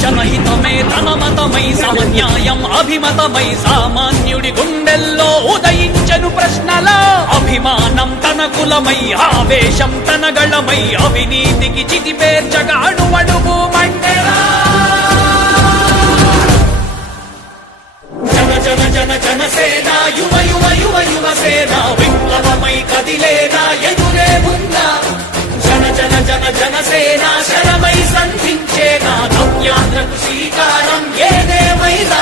జనహితమే తన మతమై సమన్యాయం అభిమతమై సామాన్యుడి గుండెల్లో ఉదయించను ప్రశ్నల అభిమానం తన కులమై ఆవేశం తన గళమై అవినీతికి చితి పేర్చగా అడువడుగు మండెలా జన జన జన జనసేన యువ యువ యువ యువసేన విప్లవమై కదిలేనా ఎదురే ఉందా జన జన జన జనసేన శరమై సంధించేనా నవ్యాంధ్రకు శ్రీకారం ఏదేమైనా